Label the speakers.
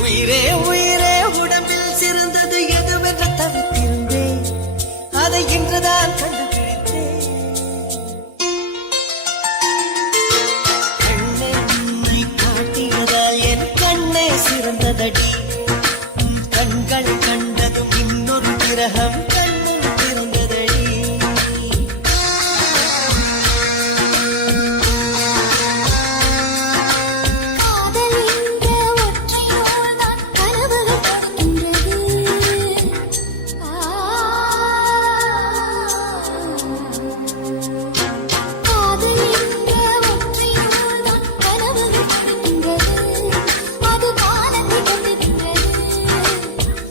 Speaker 1: உயிரே உயிரே உடம்பில் சிறந்தது எதுவென்று தவித்திருந்தேன். அதை இன்றுதான் கண்டுபிடித்தேன். கண்ணை காட்டியதால் என் கண்ணே சிறந்ததடி. கண்கள் கண்டதும் இன்னொரு கிரகம்.